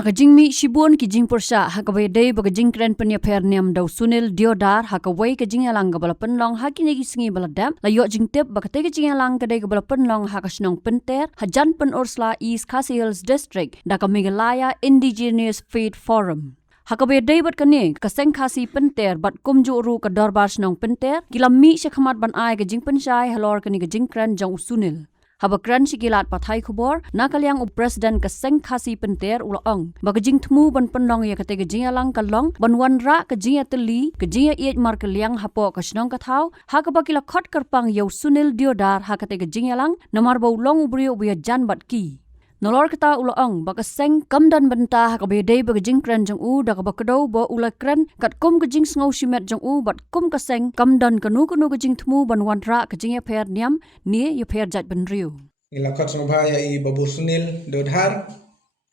Nakajing mi shibun kijing pursha hakawe day bagajing kren penya perniam daw Sunil Diodar hakawe kajing alang gabala penlong hakine gisingi baladam layo jing tip bakate kajing alang kadai gabala penlong hakasnong penter hajan pen Ursula East Khasi Hills District Dakamigalaya Indigenous Faith Forum. Hakabe day bat kane kaseng khasi penter bat kumju ru ka dorbar snong penter gilami shakhamat ban ai kajing penshai halor kani kajing kren jang Sunil. Habakran sikilat pathai khubor nakaliang presiden kaseng khasi penter ulaong bagajing temu ban penlong ya kate gajing alang kalong ban wanra kajing ateli kajing iet mar kaliang hapo kasnong kathau hakabakila khot karpang yau Sunil Diodar hakate gajing alang namar baulong ubrio buya jan bat ki nolor kata ulaong bakaseng kamdan benta hakabede bagajing kren jang u dakabakdo bo ulakren kat kum gajing sngo shimet jang u bat kum kaseng kamdan kanu gajing temu ban wanra kajing ya per niam ni ya per jat ban riu ilakot sobhaya i babu Sunil Diodar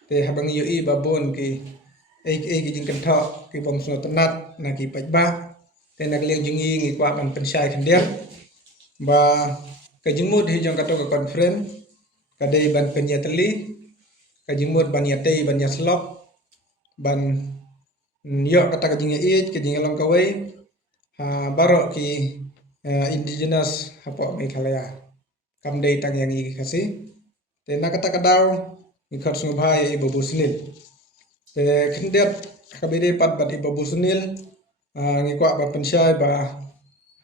te habang iyo i babon ki ki jing kentho ki bom sno tenat na ki pajba te nagliang jungi ngi kwa ban pensyai kendia ba kajimud hi jong kato ka conference kadai ban penyateli kajimud ban yatei ban yaslok ban yo kata kajing iet kajing long kawai barok ki indigenous hapo Meghalaya kamdei tang yang i kasi te na kata kadau ikhat subhai i babu Sunil te khendiat kabide pat bat i babu Sunil ngi kwa ba pensyai ba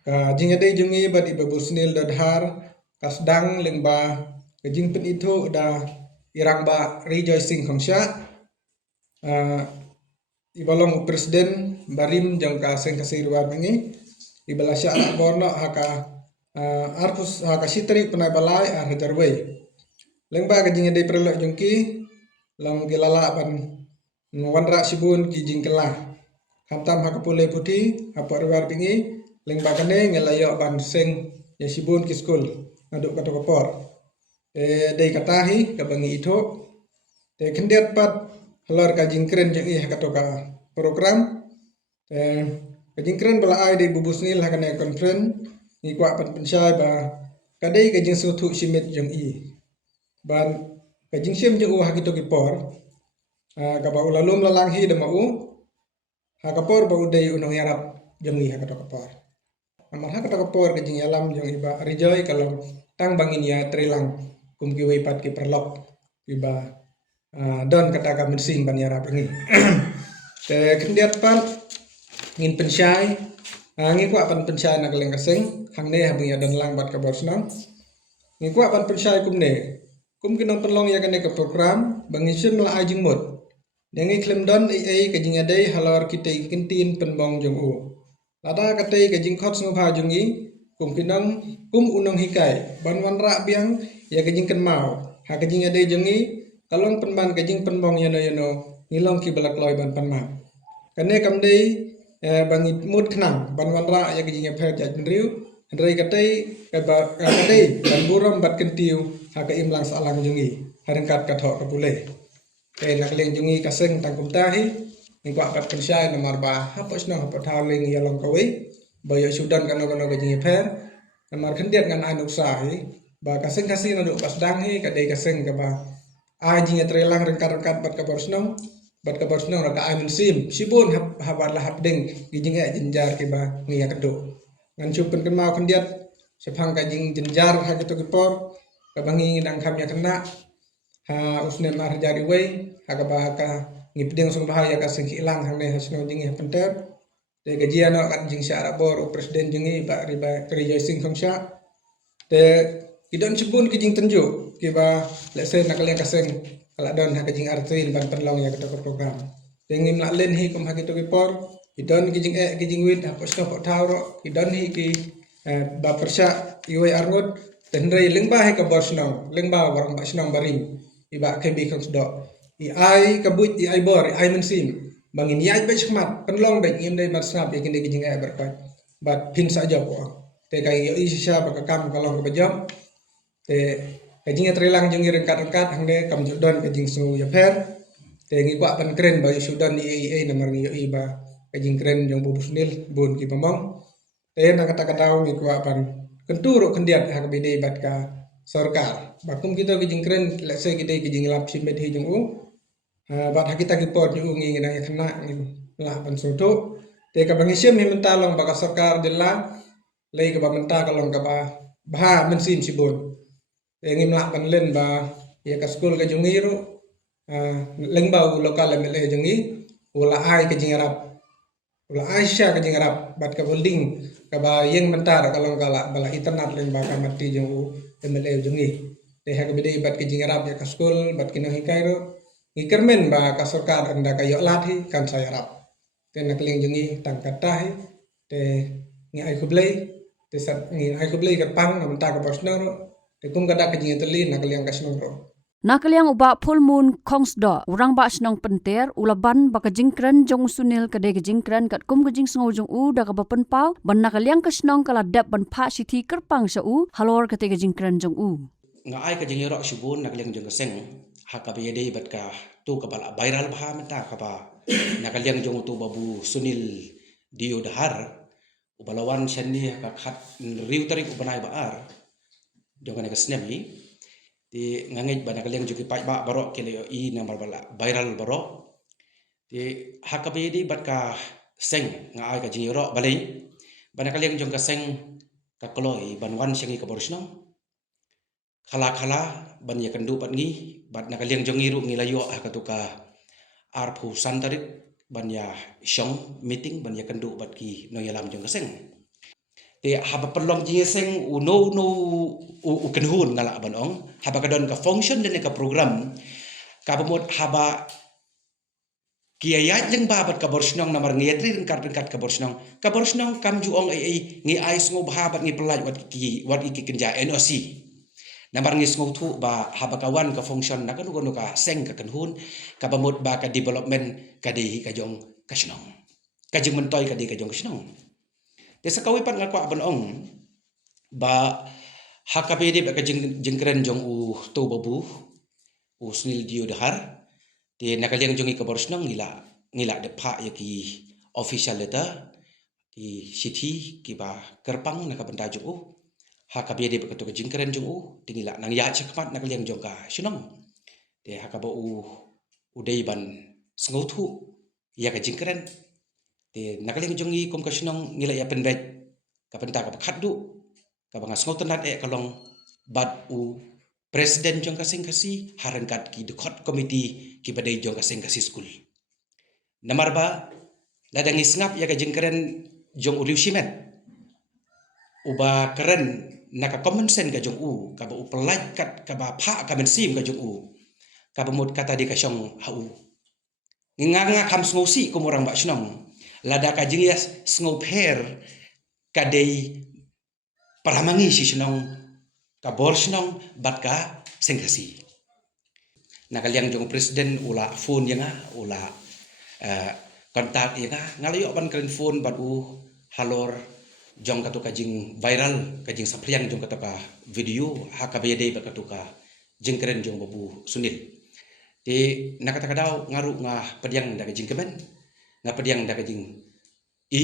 ka jingadei jungi bat i babu Sunil Diodar kasdang lengba kajing pen itu da irang ba rejoicing khongsha ibalong presiden barim jang ka seng kasirwa bengi ibalasya anak borno haka arpus haka sitri penai balai hajarwei lengba kajing de prelo jongki long gilala ban wanra sibun ki jingkela hamtam haka pule putih apa ruar bengi lengba kane ngelayo ban seng ya sibun ki skul ngaduk kato kapor dei katahi kabangi itu te kendiat pat halor kajing keren jeng i hakato ka program kajing keren bala ai de babu Sunil hakane konferen ni kwa pat pensyai ba kadai kajing sutu simit jeng i ban kajing sim jeng u hakito ki por ka ba ulalum lalanghi de mau hakapor ba udai unong yarap jeng i hakato ka por amar hakato ka por kajing alam jeng iba rejoy kalau tang bangin ya trilang kumki weipat ki perlok iba don kata ka mensing ban yara bengi te kendiat pat ngin pensyai ngi kwa pan pensyai na kaleng kaseng hangne habung ya don lang bat ka borsnong ngi kwa pan pensyai kumne kum kinong penlong ya kane ka program bangi sim la ajing mot dengi klem don ai kajing adai halor kite kintin penbong jong u lada kate kajing khot sngobha jungi kum kinong kum unong hikai ban wanra biang ya kajing kan mau ha kajing adai jungi kalong penban kajing penbong yano ngilong ki balak loy ban panma kane kamdei bangi mut khnang ban wanra ya kajing pher jat riu rei katai kadai ban buram bat kentiu ha ka imlang salang jungi harengkat ka thok ka pule te nakleng jungi kaseng tangkum tahi ngkwa pat pensyai nomor ba hapos no hapo thaling yalong kawi bayo sudan kano kajing pher nomor khendiat ngan anuk sahi ba kaseng kasih nado pas danghi kadai kaseng ka ba ajing atrelang rengkat bat ka borsnong ka aimen sim sibun habat lahap ding gijing jenjar ki ba ngiya kedo ngan chupen kan mau kendiat sepang kajing jenjar ha gitu kipor ka bangi dang khamya kena ha usne mar jari wei ha ka ba ka ngipdeng sung bahaya ka sing ilang hangne hasno jingi penter te gajiano kat jing syara bor presiden jingi ba riba rejoicing khongsha te idon sibun kijing tenju kiba lese nakaliang kaseng kala don ha kijing artin ban penlong ya ketok program tengim nak len hi kum ha gitu kipor idon kijing wit ha posno po tauro idon hi ki ba persya iwe arngut tenrei lengba he ka borsno lengba warang basnong barim iba kebi khongsdo i ai kabut i ai bor i ai mensim bangin ya ba chmat penlong ba ngim dai marsnap ya kinde kijing berkat bat pin saja po te kai yo isya ba ka kam kalong ka bajam te kajing trilang jungi rengkat hangde kam jodon kajing su ya pher te ngi kwa pan kren ba sudan i namar ngi i ba kajing kren jong babu Sunil bun ki pamong te na kata kataw ngi kwa pan kenturo kendiat ha kabide bat ka sarkar bakum kita kajing kren let's say kita kajing lap simet hi jong u bat hakita kipot yu ngi ngina kena ngi la ban soto te ka bangisem hi mentalong baka sarkar dilla lay ka ba menta kalong ka ba bah mensin sibon te ngi mla ban len ba ya ka skul ka jungiro leng ba lokal MLA jungi wala ai ka jingarap wala Aisyah ka jingarap bat ka building ka ba yeng mentar kalong kala bala internet len ba ka mati jungu MLA jungi te ha ka bide bat ka jingarap ya ka skul bat kino hikairo ngikermen ba ka sarkar anda ka yo lathi kan saya rap te nakling jungi tang katahi te ngi ai kublay te sat ngi ai kublay ka pang na menta ka bosnoro te kum kada ka jingi teli nakling ka snoro Nakaliang uba full moon kongsdo urang ba snong penter ulaban baka jingkran jong sunil kade ke jingkran kat kum ke jing sngo jong u da ka bapen pau ban nakaliang ke snong kala dap ban pha sithi kerpang sa u halor kate ke jingkran jong u nga ai ka jing ro shubun nakaliang jong seng ha ka be dei bat ka tu ka bala viral bha menta ka ba nakaliang jong tu babu sunil dio dahar ubalawan shanni ka khat riu tarik ubanai ba ar jong ka snemi ti ngangai ba nakaliang jong ki pai ba baro kele i nambar bala viral baro ti ha ka be dei bat ka seng nga ai ka jing ro balai ba nakaliang jong ka seng ka kloi ban wan shangi ka borsno khala ban ya kendu bat ngi bat nakaliang jongi ru ngi layo akatuka arpu santarit ban ya shong meeting ban ya kendu bat ki no yalam jong kaseng te haba pelong ji seng u no u kenhun ngala ban ong haba kadon ka function den ka program ka bamot haba kiayat leng babat ka borsnong namar ngietri ringkat ka borsnong kam ju ong ai ngi ais ngo babat ngi pelaj wat ki kenja NOC nambar ngis ngotu ba habakawan ka function na kanu ka seng ka kanhun ka bamut ba ka development ka di ka jong kasnong ka jing mentoy ka di ka jong kasnong desa kawi pat ngakwa banong ba hakapede ba ka jingkren jong u to babu u snil dio dahar te nakaliang jong ka borsnong ngila de pha yaki official letter di city ki ba kerpang na ka benda jong u hakabede ba ka jingkren jong u tingila nang ya chakmat nakaliang jong ka shnong te hakaba u dei ban sngotu ya ka jingkren te nakaliang jong i kom ka shnong ngila ya penbet ka penta ka khaddu ka banga sngotan nat e kalong bat u presiden jong ka singkasi harangkat ki dukot committee ki badai jong ka singkasi school namar ba ladang isngap ya ka jingkren jong u riusimen uba keren naka common sense ka jong u ka ba u pelaj kat ka ba pha ka men sim ka jong u ka ba mut kata di ka syong ha u nganga kam sngosi ko morang ba shnong lada ka jingias sngoper ka dei paramangi si shnong ka bor shnong bat ka sengkasi nakaliang jong presiden ula phone yanga ula kontak yanga ngalayo ban kren phone bat u halor jong katuka jing viral ka jing sapriang jong katuka video hakabede ba katuka jing keren jong babu sunil te nakata kadau ngaru nga pediang da jing kemen nga pediang da jing i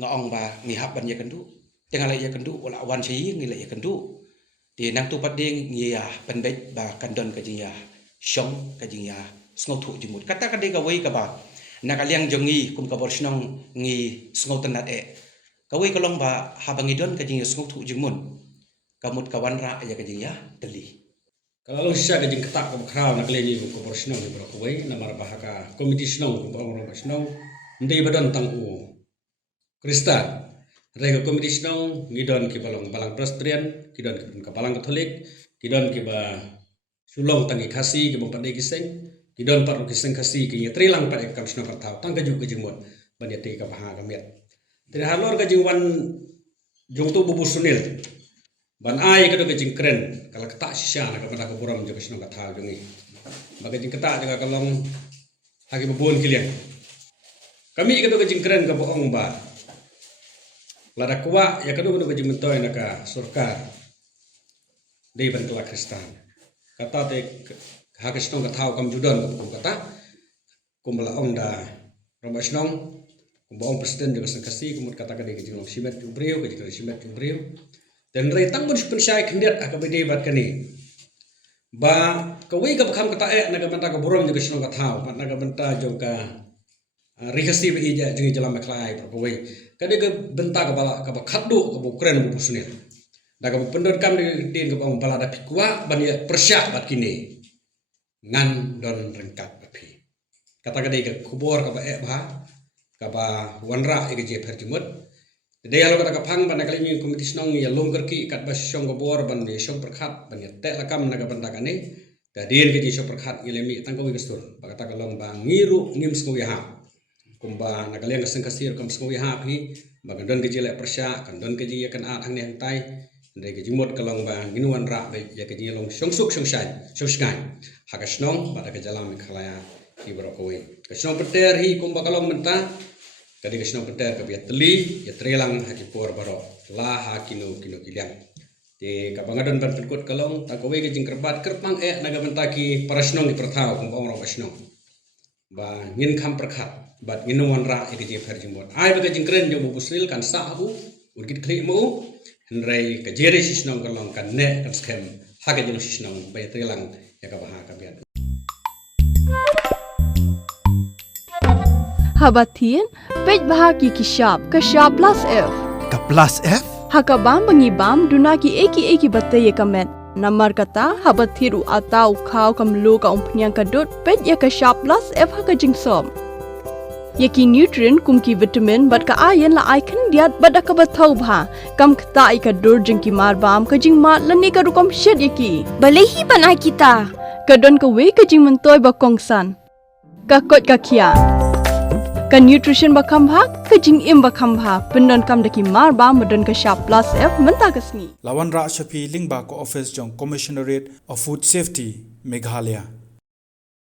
nga ong ba ngi hab ban ya kendu tengala ya kendu wala wan sei ngi la ya kendu te nang tu pading ngi ya penbet ba kandon ka jing ya shong ka jing ya sngotu jimut kata ka de ka wei ka ba nakaliang jong i kum ka borsnong ngi sngotan nat e kawai kalong ba habangidon ka jing sngotu jingmun kamut kawanra ya ka jing ya teli kalau sisa ka jing ketak ko kral nak leji ko borsnong ni bro kawai namar bahaka komiti snong ko orang snong ndei badon tang u krista rega komiti snong ngidon ki balang prastrian kidon ki balang katolik kidon ki ba sulong tangi khasi ki bompa dei kiseng kidon par kiseng khasi ki trilang par kam snong ka tang ka ju ka jingmon ban ya te ka baha ka met dari halor ka jingwan jong tu bubu sunil ban ai ka do ka jing kren kala kata sisya na ka pada ka buram jo ka snong ka thal jongi baga jing kata jaga kalong hagi babon kilian kami ka do ka jing kren ka boong ba lada kuwa ya ka do ka jing mentoy na ka surkar dei ban kala kristan kata te hagi snong ka thau kam judon ka kata kumbala ong da rombasnong boong presiden juga sengkasi kumut kata kadai kejing long simet jumbreu kejing simet jumbreu dan rei tang bun spesiai kendiat akabede bat kani ba kawai ka bakam kata naga benta ka borom juga sino ka thau pat naga benta joka rikasi bi ja jingi jalam maklai pro kawai kade ka benta ka bala ka khaddu ka bukren bu sunil daga pendon kam din ka bang bala da pikwa ban ya persya bat kini ngan don rengkat api kata kade ka kubor ka ba ka ba wanra e je perjumut de halo kata ka phang ban kali ni komiti snong ya lom kerki kat ba syong ka bor ban ni syong perkhat ban ya te lakam naga benta kane da din ke je syong perkhat ngilemi tangko wi gestur ba kata ka long ba ngiru ngim sngo ya kumba nagaleng kaseng kasir kam sngo ya phi ba don ke je le persya kan don ke je kan at ang ne tai de ke jimot kalong ba ginuan ra be ya ke je long syong suk syong shai syong skai ha ka snong ba da ke jalam khalaya ki bro ko wi ka snong peter hi kumba kalong menta kadi ke snong peter ka biat teli ya trelang haki por baro la ha kino kiliang te ka bangadon ban penkut kalong ta ko wi ke jing kerbat kerpang naga menta ki para snong ki perthau kumba ong ro snong ba ngin kham perkhat bat ginuan ra ke je fer jimot ai ba ke jing kren jo bu busril kan sa bu urgit kli mu henrai ke jere sisnong kalong kan ne kan skem ha ke jing sisnong ba trelang ya ka baha ka biat Habatin, pej bahagi kishap plus F. Ka plus F? Hakabam bangibam dunaki eki batay kamet. Namar kata habathiru atau kau kamlu ka umpnyang kadut pej ya kishap plus F haka jingsom. Yaki nutrient kumki vitamin bat ka ayen la ikan diat bat ka bathau bha. Kam kata ika dur jingki marbam ka jing mat lani ka rukom shed yaki. Balehi banai kita. Kadon ka we ka jing mentoy bakongsan. Ka kot ka kia. Ka nutrition bakam bha ka jing im bakam bha pendon kam daki mar ba madon ka sharp plus F menta kasni Lawan Ra Shafi Lingba ko office jong Commissionerate of Food Safety Meghalaya